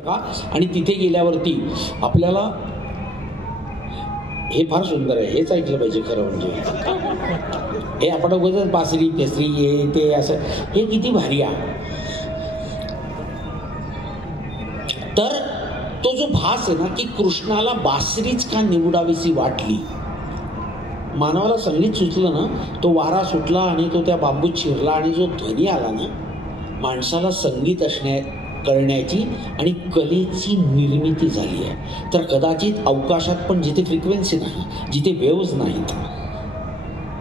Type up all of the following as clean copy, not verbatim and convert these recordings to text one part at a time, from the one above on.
का आणि तिथे गेल्यावरती आपल्याला हे फार सुंदर आहे, हेच ऐकलं पाहिजे खरं म्हणजे. हे आपण उगाच बासरी पेसरी हे ते असं हे किती भारी आहे. तर तो जो भास आहे ना की कृष्णाला बासरीच का निवडावीशी वाटली. मानवाला संगीत सुचलं ना, तो वारा सुटला आणि तो त्या बांबूत शिरला आणि जो ध्वनी आला ना, माणसाला संगीत करण्याची आणि कलेची निर्मिती झाली आहे. तर कदाचित अवकाशात पण जिथे फ्रिक्वेन्सी नाही, जिथे वेव्हज नाहीत,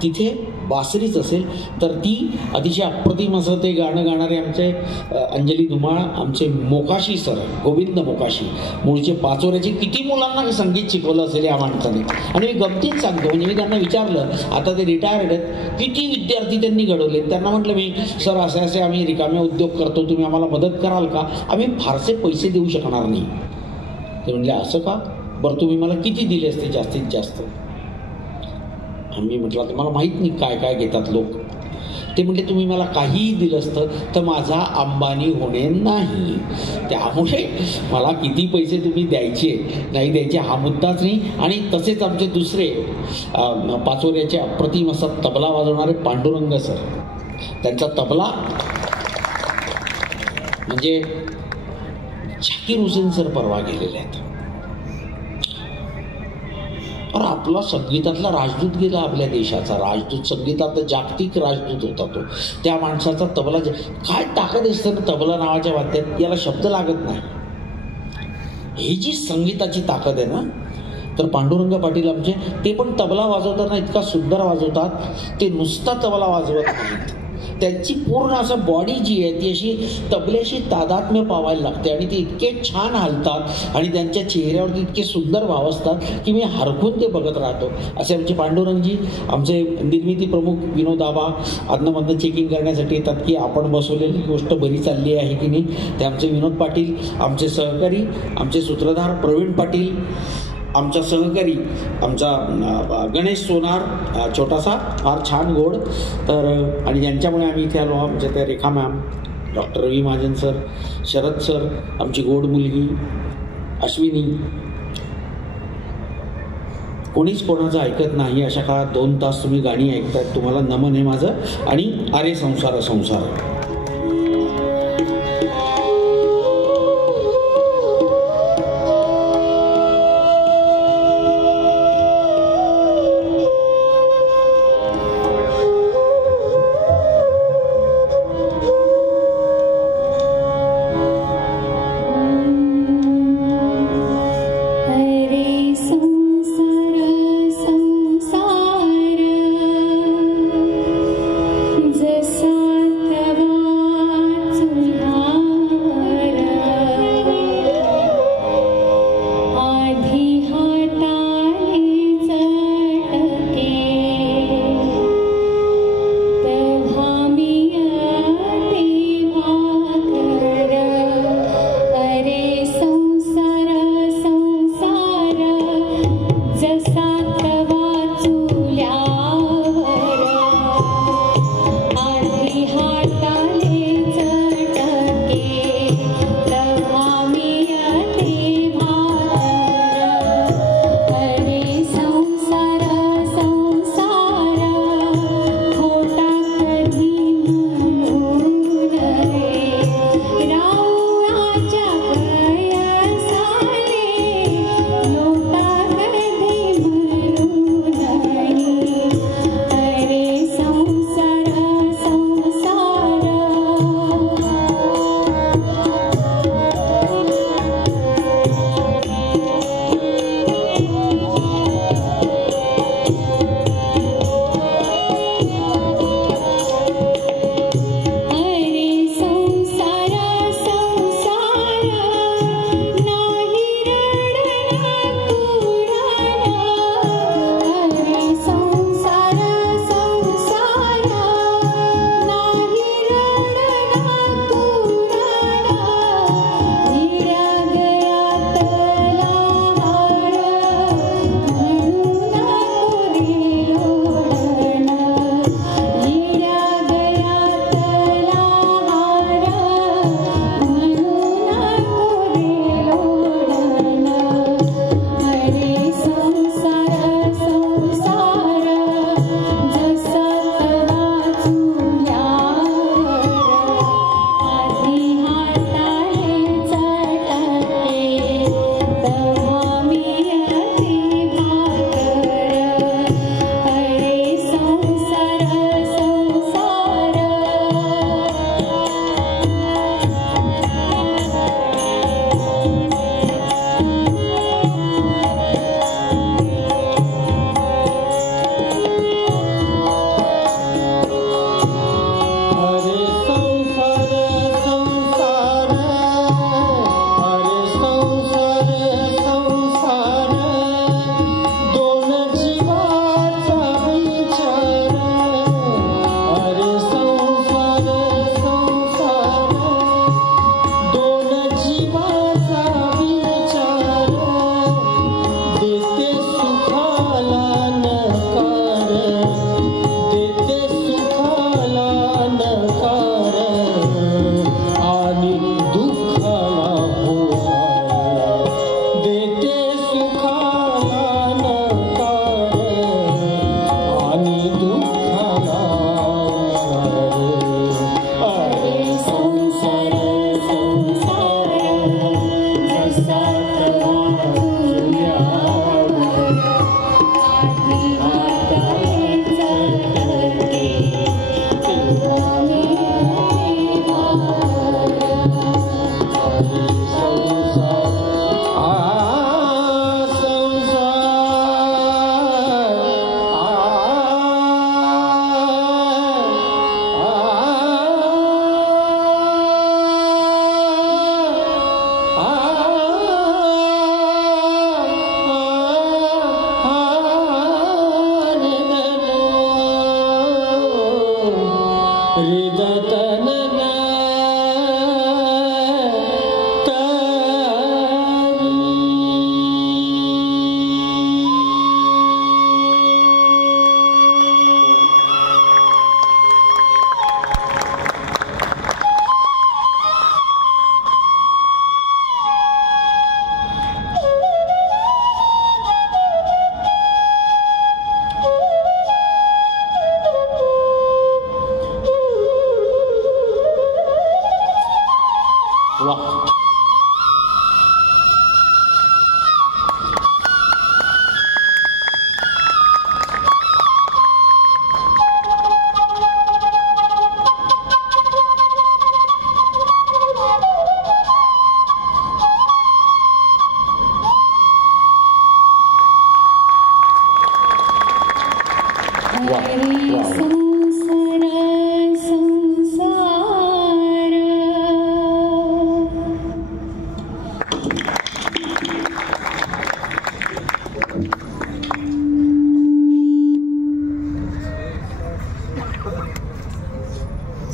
तिथे बासरीच असेल. तर ती अतिशय अप्रतिम असं ते गाणं गाणारे आमचे अंजली धुमाळ, आमचे मोकाशी सर, गोविंद मोकाशी, मूळचे पाचोऱ्याचे, किती मुलांना संगीत शिकवलं असेल या माणसाने. आणि मी गमतीत सांगतो, म्हणजे मी त्यांना विचारलं, आता ते रिटायर्ड आहेत, किती विद्यार्थी त्यांनी घडवले. त्यांना म्हटलं मी, सर असे असे आम्ही रिकामे उद्योग करतो, तुम्ही आम्हाला मदत कराल का. आम्ही फारसे पैसे देऊ शकणार नाही. ते म्हणले असं का, बरं तुम्ही मला किती दिले असते जास्तीत जास्त. आम्ही म्हटलं तुम्हाला माहीत नाही काय काय घेतात लोक. ते म्हटले तुम्ही मला काहीही दिलं असतं तर माझा अंबानी होणे नाही, त्यामुळे मला किती पैसे तुम्ही द्यायचे नाही द्यायचे हा मुद्दाच नाही. आणि तसेच आमचे दुसरे पाचोऱ्याचे अप्रतिम असा तबला वाजवणारे पांडुरंग सर, त्यांचा तबला म्हणजे झाकीर हुसेन सर परवा गेलेले आहेत. और आपला संगीतातला राजदूत गेला, आपल्या देशाचा राजदूत, संगीतात जागतिक राजदूत होता तो. त्या माणसाचा तबला काय ताकद असते ना तबला नावाच्या वाद्यात, याला शब्द लागत नाही. ही जी संगीताची ताकद आहे ना, तर पांडुरंग पाटील आमचे, ते पण तबला वाजवताना इतका सुंदर वाजवतात. ते नुसता तबला वाजवत नाहीत, त्यांची पूर्ण असं बॉडी जी आहे ती अशी तबल्याशी तादात्म्य पावायला लागते. आणि ते इतके छान हलतात आणि त्यांच्या चेहऱ्यावरती इतके सुंदर भाव असतात की मी हरखून ते बघत राहतो. असे आमचे पांडुरंगजी, आमचे निर्मिती प्रमुख विनोद आबा अधनमधनं चेकिंग करण्यासाठी येतात की आपण बसवलेली गोष्ट बरी चालली आहे की नाही. ते आमचे विनोद पाटील, आमचे सहकारी, आमचे सूत्रधार प्रवीण पाटील, आमचा सहकारी आमचा गणेश सोनार, छोटासा फार छान गोड. तर आणि ज्यांच्यामुळे आम्ही इथे आलो, आमच्या त्या रेखा मॅम, डॉक्टर रवी महाजन सर, शरद सर, आमची गोड मुलगी अश्विनी. कोणीच कोणाचं ऐकत नाही अशा काळात 2 तास तुम्ही गाणी ऐकतायत, तुम्हाला नमन आहे माझं. आणि अरे संसार संसार. जसा तवा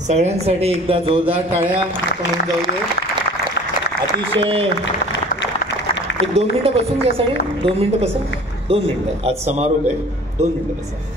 सगळ्यांसाठी एकदा जोरदार टाळ्या आपण होऊन जाऊया. अतिशय एक 2 मिनिटं बसून घ्या सगळे. 2 मिनिटं बसा. 2 मिनिटं. आज समारोप आहे. 2 मिनिटं बसा.